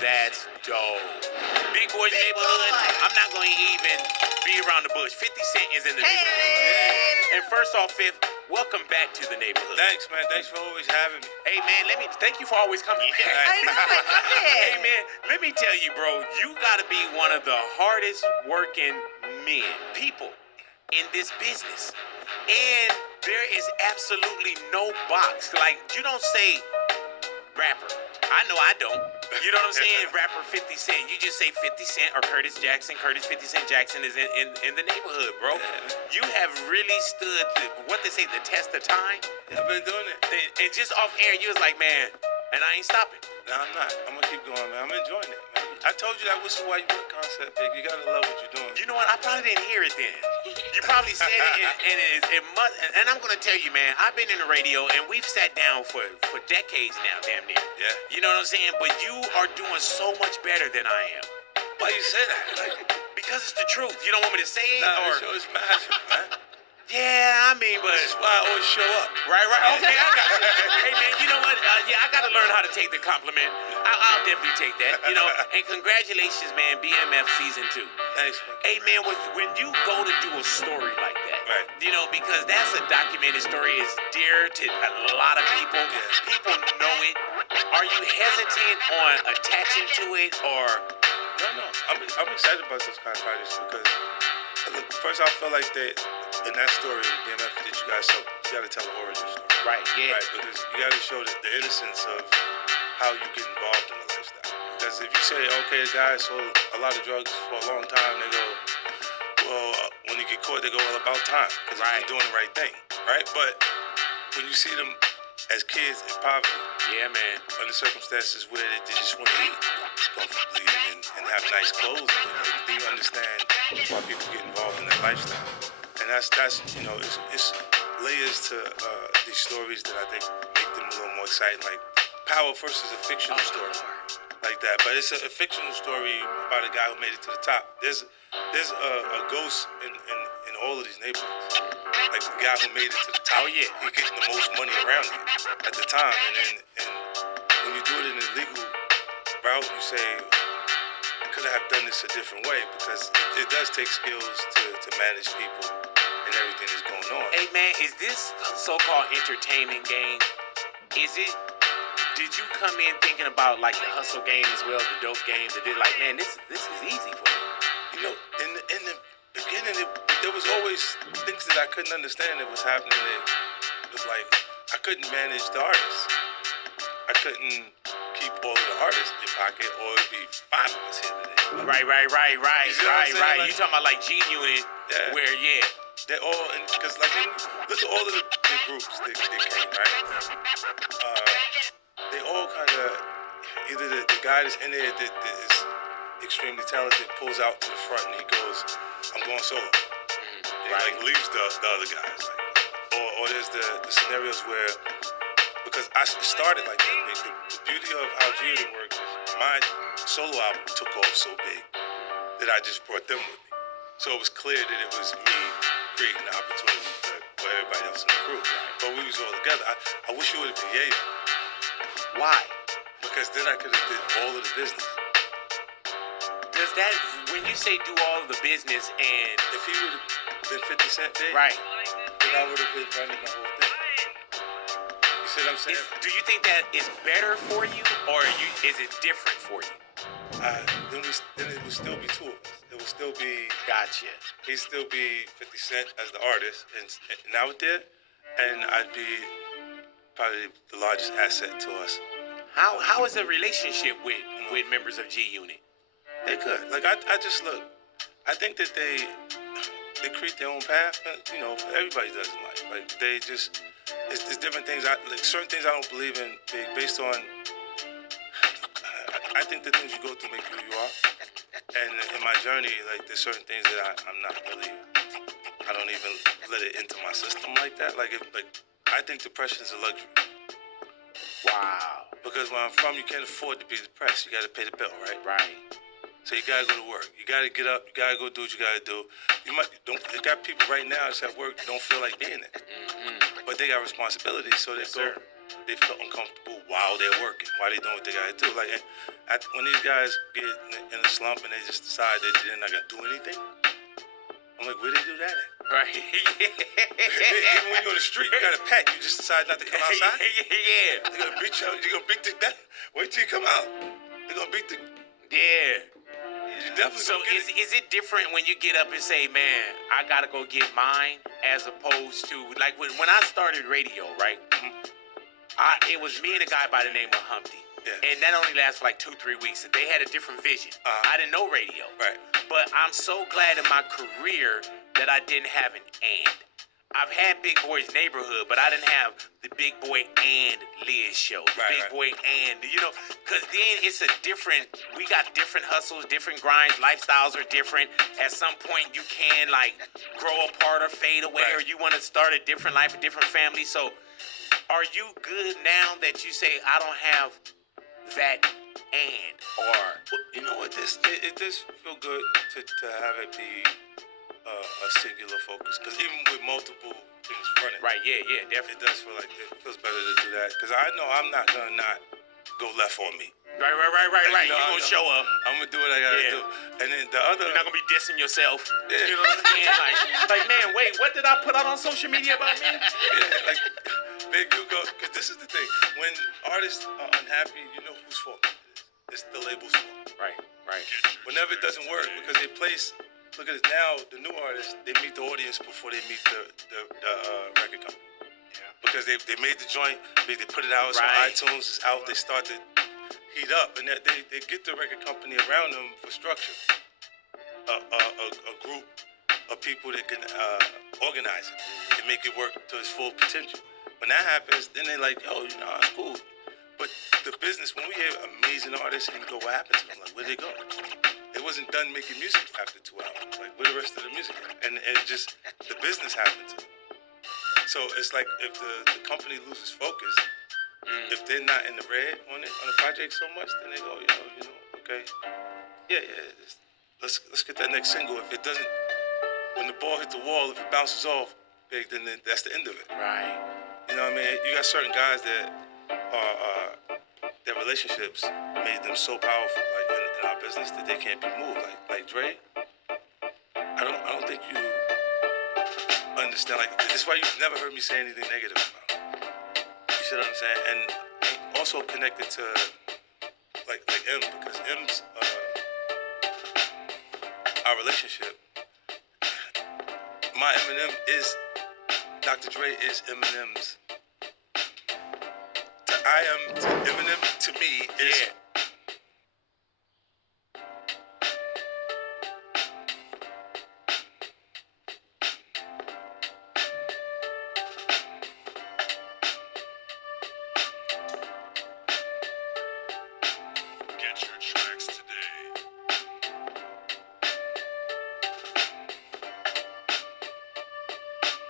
That's dope. Big Boy's Neighborhood. I'm not going to even be around the bush. 50 Cent is in the neighborhood. Yeah. And first off, Fifth, welcome back to the neighborhood. Thanks, man. Thanks for always having me. Hey, man, thank you for always coming back. Hey, man, let me tell you, bro, you got to be one of the hardest working people in this business. And there is absolutely no box. Like, you don't say rapper. I know I don't. You know what I'm saying? Rapper 50 Cent. You just say 50 Cent or Curtis Jackson. Curtis 50 Cent Jackson is in the neighborhood, bro. You have really stood, what they say, the test of time. Yeah, I've been doing it. And just off air, you was like, man, and I ain't stopping. No, I'm not. I'm going to keep going, man. I'm enjoying it, man. I told you that whistle while you work concept, big. You got to love what you're doing. You know what? I probably didn't hear it then. You probably said it, and it must. And I'm going to tell you, man, I've been in the radio, and we've sat down for decades now, damn near. Yeah. You know what I'm saying? But you are doing so much better than I am. Why you say that? Like, because it's the truth. You don't want me to say it? Nah, it's passion, man. Yeah, I mean, but... This is why I always show up. Right. Okay, I got you. Hey, man, you know what? I got to learn how to take the compliment. I'll definitely take that, you know. And congratulations, man, BMF Season 2. Thanks, man. Hey, man, when you go to do a story like that, right, you know, because that's a documented story, is dear to a lot of people. Yes. People know it. Are you hesitant on attaching to it, or... No. I'm excited about this kind of projects because, look, first I feel like that in that story, BMF, that you guys show, you got to tell the origin story. Right, yeah. Right, because you got to show the innocence of how you get involved in the lifestyle. Because if you say, okay, the guy sold a lot of drugs for a long time, they go, well, when you get caught, they go, well, about time, because he's doing the right thing, right? But when you see them as kids in poverty, yeah, man, under circumstances where they just want to eat comfortably and have nice clothes, then you understand why people get involved in that lifestyle. And that's you know, it's layers to these stories that I think make them a little more exciting. Like Power First is a fictional story like that, but it's a fictional story about a guy who made it to the top. There's a ghost in all of these neighborhoods. Like the guy who made it to the top, he getting the most money around here at the time. And when you do it in a legal route, you say, could I have done this a different way? Because it does take skills to manage people and everything that's going on. Hey man, is this so-called entertainment game? Did you come in thinking about like the hustle game as well, the dope game? That did like, man, this is easy for me. You know, in the beginning, there was always things that I couldn't understand that was happening. It was like I couldn't manage the artists. I couldn't keep all of the artists in pocket, or it'd be 5 of us here today. Right. Like, You talking about like G Unit, where they're all, because like look at all of the groups that came, right? They all kind of either the guy that's in there that is extremely talented pulls out to the front and he goes, I'm going solo. He like leaves the other guys. Like, or there's the scenarios where, because I started like that, the beauty of how G works is my solo album took off so big that I just brought them with me. So it was clear that it was me creating the opportunity for everybody else in the crew. But we was all together. I wish it would have been Yayo. Why? Because then I could have did all of the business. Does that, when you say do all of the business, and if he would have been 50 Cent big, right, then I would have been running the whole thing. You see what I'm saying? Do you think that is better for you, or is it different for you? Then it would still be two of us. It would still be... Gotcha. He'd still be 50 Cent as the artist, and out there, and I'd be probably the largest asset to us. How is the relationship with members of G Unit? They good. Like I just look. I think that they create their own path. You know, everybody does in life. Like they just, it's different things. Like certain things I don't believe in, based on. I think the things you go through make you who you are. And in my journey, like there's certain things that I'm not really. I don't even let it into my system like that. Like I think depression is a luxury. Wow. Because where I'm from, you can't afford to be depressed. You got to pay the bill, right? Right. So you gotta go to work. You gotta get up. You gotta go do what you gotta do. You got people right now that's at work that don't feel like being there, but they got responsibilities, so they go they feel uncomfortable while they're working, while they're doing what they gotta do. Like when these guys get in a slump and they just decide that they're not gonna do anything, I'm like, where they do that at? Right. Even when you're on the street, you got a pet, you just decide not to come outside? Yeah. They're gonna beat you out, you're gonna beat the death. Wait till you come out. They're gonna beat the... Yeah. You definitely So is it different when you get up and say, man, I gotta go get mine, as opposed to, like, when I started radio, right? It was me and a guy by the name of Humpty. Yeah. And that only lasted for like 2-3 weeks. They had a different vision. I didn't know radio. Right. But I'm so glad in my career that I didn't have an and. I've had Big Boy's Neighborhood, but I didn't have the Big Boy and Liz show. The Big Boy and, because then it's a different, we got different hustles, different grinds, lifestyles are different. At some point you can like grow apart or fade away, or you want to start a different life, a different family. So are you good now that you say, I don't have that and, or? Well, you know what, it does feel good to have it be a singular focus, because even with multiple things running, Right, yeah, definitely. it does feel like it feels better to do that, because I know I'm not gonna not go left on me. Right. You're gonna show up. I'm gonna do what I gotta do. And then the other, You're not gonna be dissing yourself. Yeah. You know what I'm saying? Like, man, wait, what did I put out on social media about me? yeah, like they do go, because this is the thing. When artists are unhappy, you know whose fault it is. It's the label's fault. Right. Whenever it doesn't work, because they place. Look at it now. The new artists, they meet the audience before they meet the record company. Yeah. Because they made the joint, they put it out, it's on iTunes, it's out. They start to heat up, and they get the record company around them for structure. A group of people that can organize it and make it work to its full potential. When that happens, then they're like, oh, it's cool. But the business, when we hear amazing artists and you go, what happened to them? Like, where'd they go? It wasn't done making music after 2 hours. Like, where the rest of the music at? And just, the business happened to them. So it's like if the company loses focus, if they're not in the red on the project so much, then they go, okay. Yeah, let's get that next single. If it doesn't, when the ball hits the wall, if it bounces off big, then that's the end of it. Right. You know what I mean? You got certain guys that their relationships made them so powerful, like in our business, that they can't be moved. Like Dre, I don't think you understand. Like, that's why you've never heard me say anything negative about him. You see what I'm saying? And also connected to like M, because M's our relationship. My Eminem is Dr. Dre is Eminem's. I am to Eminem to me is. Get your tracks today.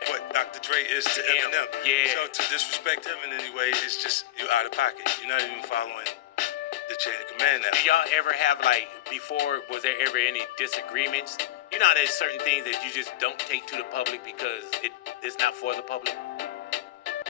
What Dr. Dre is to Eminem. Yeah. So to disrespect him in any way is just, you're out of pocket. You're not even following the chain of command now. Do y'all ever have, like, before, was there ever any disagreements? You know, there's certain things that you just don't take to the public because it's not for the public.